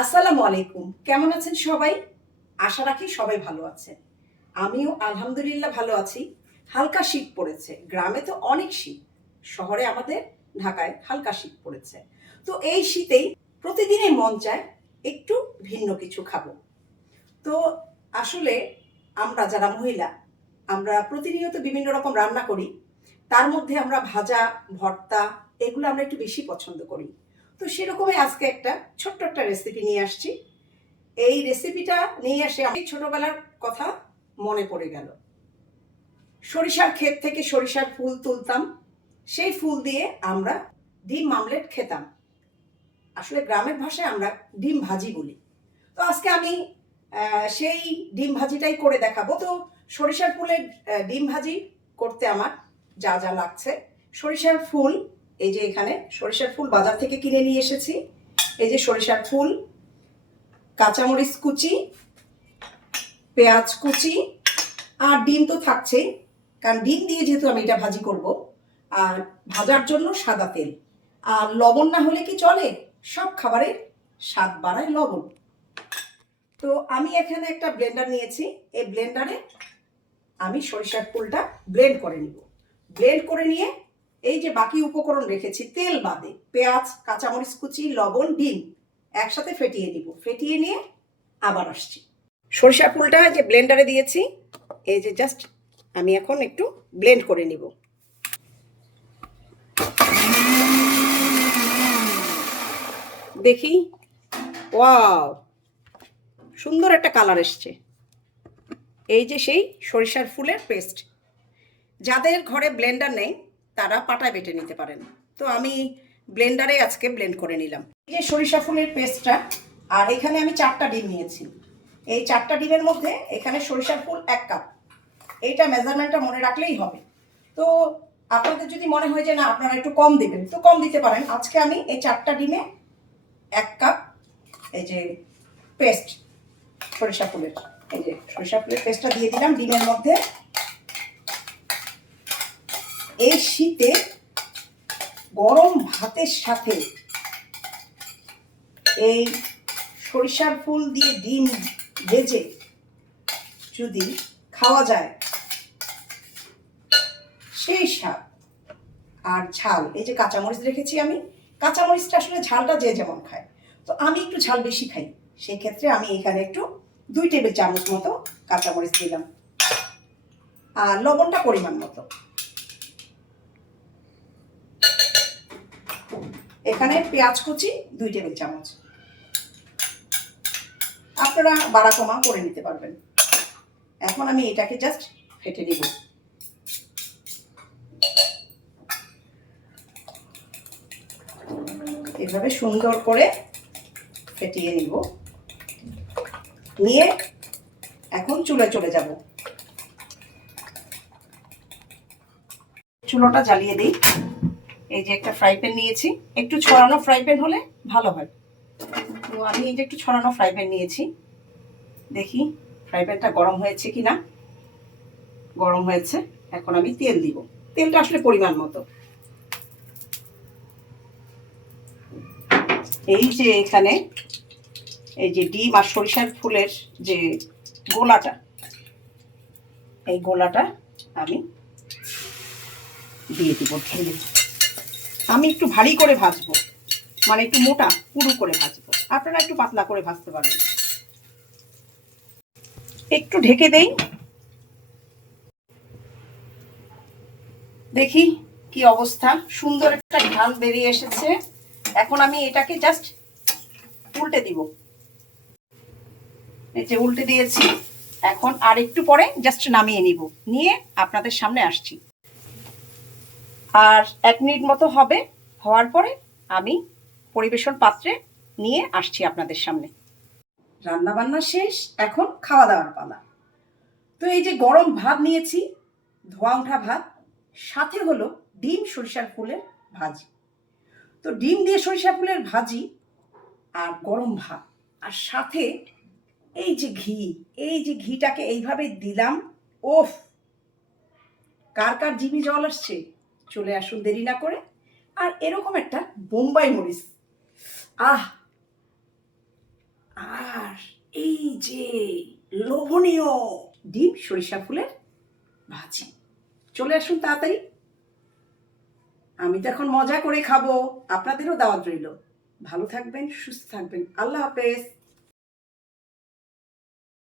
আসসালামু আলাইকুম। কেমন আছেন সবাই? আশা রাখি সবাই ভালো আছেন। আমিও আলহামদুলিল্লাহ ভালো আছি। হালকা শীত পড়েছে। গ্রামে তো অনেক শীত। শহরে আমাদের ঢাকায় হালকা শীত পড়েছে। তো এই শীতেই প্রতিদিনই মন চায় একটু ভিন্ন কিছু খাবো। তো আসলে আমরা যারা মহিলা, আমরা প্রতিনিয়ত বিভিন্ন রকম রান্না করি। তার মধ্যে আমরা ভাজা, ভর্তা এগুলো আমরা একটু বেশি পছন্দ করি। তো সেরকমই আজকে একটা ছোট্ট একটা রেসিপি নিয়ে আসছি। এই রেসিপিটা নিয়ে এসে আমি ছোটবেলার কথা মনে পড়ে গেল। সরিষার ক্ষেত থেকে সরিষার ফুল তুলতাম, সেই ফুল দিয়ে আমরা ডিম মামলেট খেতাম। আসলে গ্রামের ভাষায় আমরা ডিম ভাজি বলি। তো আজকে আমি সেই ডিম ভাজিটাই করে দেখাবো। তো সরিষার ফুলের ডিম ভাজি করতে আমার যা যা লাগছে, সরিষার ফুল, এই যে এখানে সরিষার ফুল বাজার থেকে কিনে নিয়ে এসেছি। এই যে সরিষার ফুল, কাঁচামরিচ কুচি, পেঁয়াজ কুচি, আর ডিম তো থাকছেই, কারণ ডিম দিয়ে যেহেতু আমি এটা ভাজি করব। আর ভাজার জন্য সাদা তেল, আর লবণ না হলে কি চলে? সব খাবারের স্বাদ বাড়ায় লবণ। তো আমি এখানে একটা ব্লেন্ডার নিয়েছি। এই ব্লেন্ডারে আমি সরিষার ফুলটা ব্লেন্ড করে নিব। ব্লেন্ড করে নিয়ে এই যে বাকি উপকরণ রেখেছি তেল বাদে, পেঁয়াজ, কাঁচামরিচ কুচি, লবণ, ডিম একসাথে ফেটিয়ে দিব। ফেটিয়ে নিয়ে আবার আসছি। সরিষার ফুলটা যে ব্লেন্ডারে দিয়েছি, এই যে জাস্ট আমি এখন একটু ব্লেন্ড করে নিব। দেখি, ওয়াও, সুন্দর একটা কালার এসছে। এই যে সেই সরিষার ফুলের পেস্ট। যাদের ঘরে ব্লেন্ডার নেই তারা পাটায় বেটে নিতে পারেন। তো আমি ব্লেন্ডারে আজকে ব্লেন্ড করে নিলাম। এই যে সরিষা ফুলের পেস্টটা, আর এখানে আমি 4টা ডিম নিয়েছি। এই 4টা ডিমের মধ্যে এখানে সরিষার ফুল 1 কাপ। এইটা মেজারমেন্টটা মনে রাখলেই হবে। তো আপনাদের যদি মনে হয় যে না আপনারা একটু কম দিবেন, তো কম দিতে পারেন। আজকে আমি এই 4টা ডিমে 1 কাপ এই যে পেস্ট সরিষা ফুলের, এই যে সরিষা ফুলের পেস্টটা দিয়ে দিলাম ডিমের মধ্যে। এই শীতে গরম ভাতের সাথে এই সরিষার ফুল দিয়ে ডিম ভেজে যদি খাওয়া যায়, সেই স্বাদ। আর ঝাল, এই যে কাঁচামরিচ রেখেছি আমি। কাঁচামরিচটা আসলে ঝালটা যে যেমন খায়, তো আমি একটু ঝাল বেশি খাই। সেই ক্ষেত্রে আমি এখানে একটু 2 টেবিল চামচ মতো কাঁচামরিচ দিলাম, আর লবণটা পরিমাণ মতো। এখানে পেঁয়াজ কুচি 2 টেবিল চামচ, আপনারা বাড়া কমা করে নিতে পারবেন। এখন আমি এটাকে জাস্ট ফেটে নিব। এভাবে সুন্দর করে ফেটিয়ে নিব। নিয়ে এখন চুলায় চলে যাব। চুলোটা জ্বালিয়ে দিই। এই যে একটা ফ্রাই প্যান নিয়েছি, একটু ছড়ানো ফ্রাই প্যান হলে ভালো হয়। তো আমি এই যে একটু ছড়ানো ফ্রাই প্যান নিয়েছি। দেখি ফ্রাই প্যানটা গরম হয়েছে কিনা। গরম হয়েছে। এখন আমি তেল দিব। তেলটা আসলে পরিমাণ মতো। এই যে এখানে এই যে ডিম আর সরিষার ফুলের যে গোলাটা, এই গোলাটা আমি দিয়ে দিব ঢেলে। আমি একটু ভারী করে ভাজবো, মানে একটু মোটা পুরু করে ভাজবো। আপনারা একটু পাতলা করে ভাজতে পারেন। একটু ঢেকে দেই, দেখি কি অবস্থা। সুন্দর একটা ঝাল বেরিয়ে এসেছে। এখন আমি এটাকে জাস্ট উল্টে দিব। এই যে উল্টে দিয়েছি। এখন আর একটু পরে জাস্ট নামিয়ে নিব, নিয়ে আপনাদের সামনে আসছি। আর 1 মিনিট মতো হবে। হওয়ার পরে আমি পরিবেশন পাত্রে নিয়ে আসছি আপনাদের সামনে। রান্না বান্না শেষ, এখন খাওয়া দাওয়ার পালা। তো এই যে গরম ভাত নিয়েছি, ধোয়া ওঠা ভাত, সাথে হলো ডিম সরিষার ফুলের ভাজি। তো ডিম দিয়ে সরিষা ফুলের ভাজি আর গরম ভাত, আর সাথে এই যে ঘি, এই যে ঘিটাকে এইভাবে দিলাম। ওফ, কার কার জিভে জল আসছে? চলে আসুন দেরি না করে। আর এরকম একটা বোম্বাই মরিচ, আহ, যে লোভনীয় ডিম সরিষা ফুলের ভাজি। চলে আসুন তাড়াতাড়ি। আমি তো এখন মজা করে খাবো, আপনাদেরও দাওয়াত রইল। ভালো থাকবেন, সুস্থ থাকবেন। আল্লাহ হাফেজ।